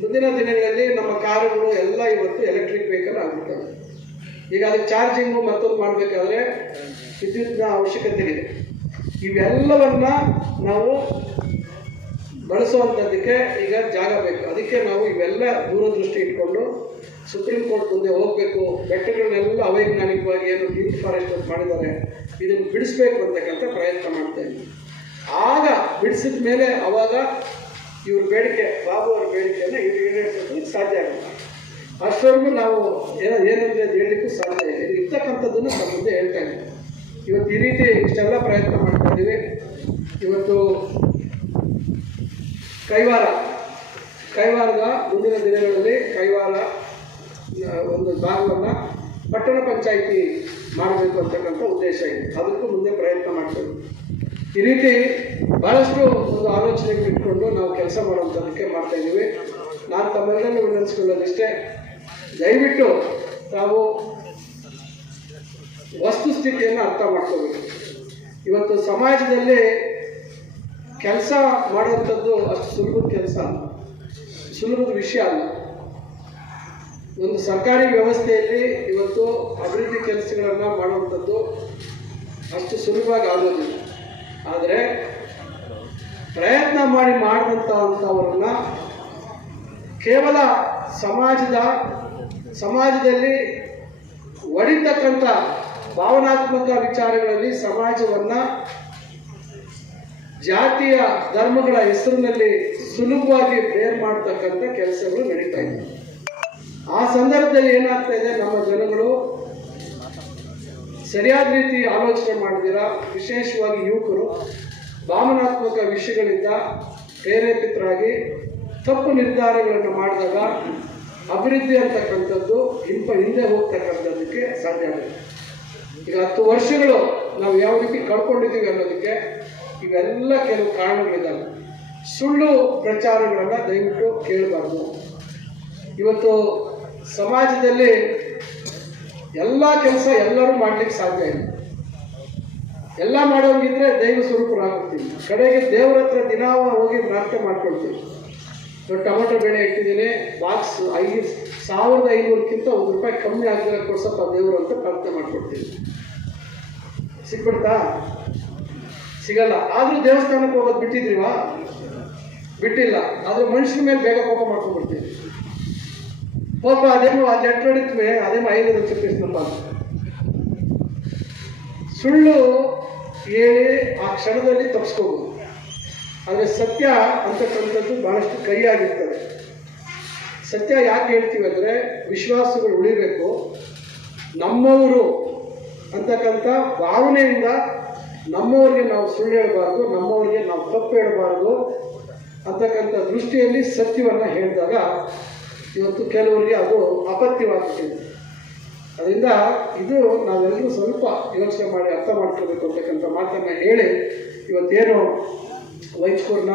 Speaker 1: ಮುಂದಿನ ದಿನಗಳಲ್ಲಿ ನಮ್ಮ ಕಾರುಗಳು ಎಲ್ಲ ಇವತ್ತು ಎಲೆಕ್ಟ್ರಿಕ್ ವೆಹಿಕಲ್ ಆಗ್ಬಿಟ್ಟವೆ. ಈಗ ಅದಕ್ಕೆ ಚಾರ್ಜಿಂಗು ಮತ್ತೊಂದು ಮಾಡಬೇಕಾದ್ರೆ ವಿದ್ಯುತ್ನ ಅವಶ್ಯಕತೆ ಇದೆ ಇವೆಲ್ಲವನ್ನ ನಾವು ಬಳಸುವಂಥದ್ದಕ್ಕೆ ಈಗ ಜಾಗ ಬೇಕು. ಅದಕ್ಕೆ ನಾವು ಇವೆಲ್ಲ ದೂರದೃಷ್ಟಿ ಇಟ್ಕೊಂಡು ಸುಪ್ರೀಂ ಕೋರ್ಟ್ ಮುಂದೆ ಹೋಗಬೇಕು. ಬೆಟ್ಟಗಳನ್ನೆಲ್ಲ ಅವೈಜ್ಞಾನಿಕವಾಗಿ ಏನು ಡ್ಯೂಟ್ ಫಾರೆಸ್ಟ್ ಅಂತ ಮಾಡಿದ್ದಾರೆ. ಇದನ್ನು ಬಿಡಿಸ್ಬೇಕು ಅಂತಕ್ಕಂಥ ಪ್ರಯತ್ನ ಮಾಡ್ತಾ ಆಗ ಬಿಡಿಸಿದ ಮೇಲೆ ಅವಾಗ ಇವ್ರ ಬೇಡಿಕೆ, ಬಾಬು ಅವ್ರ ಬೇಡಿಕೆಯನ್ನು ಇವ್ರು ಈಡೇರಿಸೋದಕ್ಕೆ ಸಾಧ್ಯ ಆಗುತ್ತೆ ಅಷ್ಟರಲ್ಲೂ ನಾವು ಏನೋ ಏನಂದ್ರೆ ಹೇಳಲಿಕ್ಕೂ ಸಾಧ್ಯ ಇಲ್ಲಿ. ಇರ್ತಕ್ಕಂಥದ್ದನ್ನು ನಮ್ಮ ಮುಂದೆ ಹೇಳ್ತಾ ಇವತ್ತು ಈ ರೀತಿ ಇಷ್ಟೆಲ್ಲ ಪ್ರಯತ್ನ ಮಾಡ್ತಾ ಇದ್ದೀವಿ. ಇವತ್ತು ಕೈವಾರ, ಕೈವಾರದ ಮುಂದಿನ ದಿನಗಳಲ್ಲಿ ಕೈವಾರ ಒಂದು ಭಾಗವನ್ನು ಪಟ್ಟಣ ಪಂಚಾಯಿತಿ ಮಾಡಬೇಕು ಅಂತಕ್ಕಂಥ ಉದ್ದೇಶ ಇದೆ. ಅದಕ್ಕೂ ಮುಂದೆ ಪ್ರಯತ್ನ ಮಾಡ್ತೇವೆ. ಈ ರೀತಿ ಭಾಳಷ್ಟು ಒಂದು ಆಲೋಚನೆ ಇಟ್ಕೊಂಡು ನಾವು ಕೆಲಸ ಮಾಡುವಂಥದ್ದಕ್ಕೆ ಮಾಡ್ತಾ ಇದ್ದೀವಿ. ನಾನು ತಮ್ಮೆಲ್ಲರೂ ವಿನಂತಿಸ್ಕೊಳ್ಳೋದಿಷ್ಟೇ. ದಯವಿಟ್ಟು ತಾವು ವಸ್ತುಸ್ಥಿತಿಯನ್ನು ಅರ್ಥ ಮಾಡ್ಕೋಬೇಕು. ಇವತ್ತು ಸಮಾಜದಲ್ಲಿ ಕೆಲಸ ಮಾಡುವಂಥದ್ದು ಅಷ್ಟು ಸುಲಭದ ಕೆಲಸ ಸುಲಭದ ವಿಷಯ ಅಲ್ಲ. ಒಂದು ಸರ್ಕಾರಿ ವ್ಯವಸ್ಥೆಯಲ್ಲಿ ಇವತ್ತು ಅಭಿವೃದ್ಧಿ ಕೆಲಸಗಳನ್ನು ಮಾಡುವಂಥದ್ದು ಅಷ್ಟು ಸುಲಭವಾಗಿ ಆಗೋದಿಲ್ಲ. ಆದರೆ ಪ್ರಯತ್ನ ಮಾಡಿ ಮಾಡಿದಂಥ ಅಂಥವ್ರನ್ನ ಕೇವಲ ಸಮಾಜದ, ಸಮಾಜದಲ್ಲಿ ಒಡಿತಕ್ಕಂಥ ಭಾವನಾತ್ಮಕ ವಿಚಾರಗಳಲ್ಲಿ ಸಮಾಜವನ್ನ ಜಾತಿಯ ಧರ್ಮಗಳ ಹೆಸರಿನಲ್ಲಿ ಸುಲಭವಾಗಿ ಬೇರ್ ಮಾಡ್ತಕ್ಕಂಥ ಕೆಲಸಗಳು ನಡೀತಾ ಇದೆ. ಆ ಸಂದರ್ಭದಲ್ಲಿ ಏನಾಗ್ತಾ ಇದೆ? ನಮ್ಮ ಜನಗಳು ಸರಿಯಾದ ರೀತಿ ಆಲೋಚನೆ ಮಾಡಿದಿರ? ವಿಶೇಷವಾಗಿ ಯುವಕರು, ಭಾವನಾತ್ಮಕ ವಿಷಯಗಳಿಂದ ಪ್ರೇರೇಪಿತರಾಗಿ ತಪ್ಪು ನಿರ್ಧಾರಗಳನ್ನು ಮಾಡಿದಾಗ ಅಭಿವೃದ್ಧಿ ಅಂತಕ್ಕಂಥದ್ದು, ಇಂಪ ಹಿಂದೆ ಹೋಗ್ತಕ್ಕಂಥದ್ದಕ್ಕೆ ಸಾಧ್ಯ ಆಗುತ್ತೆ. ಈಗ ಹತ್ತು ವರ್ಷಗಳು ನಾವು ಯಾವ ರೀತಿ ಕಳ್ಕೊಂಡಿದ್ದೀವಿ ಅನ್ನೋದಕ್ಕೆ ಇವೆಲ್ಲ ಕೆಲವು ಕಾರಣಗಳಿದ್ದಾವೆ. ಸುಳ್ಳು ಪ್ರಚಾರಗಳನ್ನು ದಯವಿಟ್ಟು ಕೇಳಬಾರ್ದು. ಇವತ್ತು ಸಮಾಜದಲ್ಲಿ ಎಲ್ಲ ಕೆಲಸ ಎಲ್ಲರೂ ಮಾಡ್ಲಿಕ್ಕೆ ಸಾಧ್ಯ ಇಲ್ಲ. ಎಲ್ಲ ಮಾಡೋಂಗಿದ್ರೆ ದೈವ ಸ್ವರೂಪರಾಗುತ್ತೀವಿ. ಕಡೆಗೆ ದೇವರ ಹತ್ರ ದಿನ ಹೋಗಿ ಪ್ರಾರ್ಥನೆ ಮಾಡ್ಕೊಳ್ತೀವಿ. ಟೊಮೆಟೊ ಬೆಳೆ ಇಟ್ಟಿದ್ದೀನಿ ಬಾಕ್ಸ್ ಐದು ಸಾವಿರದ ಐನೂರಕ್ಕಿಂತ ಒಂದು ರೂಪಾಯಿ ಕಮ್ಮಿ ಆಗಿರೋ ಕೊಡ್ಸಪ್ಪ ದೇವರು ಅಂತ ಪ್ರಾರ್ಥನೆ ಮಾಡ್ಕೊಡ್ತೀವಿ. ಸಿಕ್ಬಿಡ್ತಾ? ಸಿಗಲ್ಲ. ಆದರೂ ದೇವಸ್ಥಾನಕ್ಕೆ ಹೋಗೋದು ಬಿಟ್ಟಿದ್ರಿವಾ? ಬಿಟ್ಟಿಲ್ಲ. ಆದ್ರೆ ಮನುಷ್ಯನ ಮೇಲೆ ಬೇಗ ಕೋಪ ಮಾಡ್ಕೊಂಡ್ಬಿಡ್ತೀವಿ. ಪಾಪ ಅದೇನು ಆ ಲೆಟ್ರ್ ಹೊಡಿತ್ವೆ? ಅದೇನು ಐನೂರು ಲಕ್ಷ ಅಂತ. ಸುಳ್ಳು ಹೇಳಿ ಆ ಕ್ಷಣದಲ್ಲಿ ತಪ್ಪಿಸ್ಕೋಬೋದು ಆದರೆ ಸತ್ಯ ಅಂತಕ್ಕಂಥದ್ದು ಬಹಳಷ್ಟು ಕೈಯಾಗಿರ್ತದೆ. ಸತ್ಯ ಯಾಕೆ ಹೇಳ್ತೀವಿ ಅಂದರೆ ವಿಶ್ವಾಸಗಳು ಉಳಿಬೇಕು. ನಮ್ಮವರು ಅಂತಕ್ಕಂಥ ಭಾವನೆಯಿಂದ ನಮ್ಮವರಿಗೆ ನಾವು ಸುಳ್ಳು ಹೇಳಬಾರ್ದು, ನಮ್ಮವರಿಗೆ ನಾವು ತಪ್ಪು ಹೇಳಬಾರ್ದು ಅಂತಕ್ಕಂಥ ದೃಷ್ಟಿಯಲ್ಲಿ ಸತ್ಯವನ್ನು ಹೇಳಿದಾಗ ಇವತ್ತು ಕೆಲವರಿಗೆ ಅದು ಅಪತ್ಯವಾಗ್ತಿದೆ ಅದರಿಂದ ಇದು ನಾವೆಲ್ಲರೂ ಸ್ವಲ್ಪ ಯೋಚನೆ ಮಾಡಿ ಅರ್ಥ ಮಾಡ್ಕೋಬೇಕು ಅಂತಕ್ಕಂಥ ಮಾತನ್ನು ಹೇಳಿ ಇವತ್ತೇನು ವೈದ್ಯಕೂರ್ನ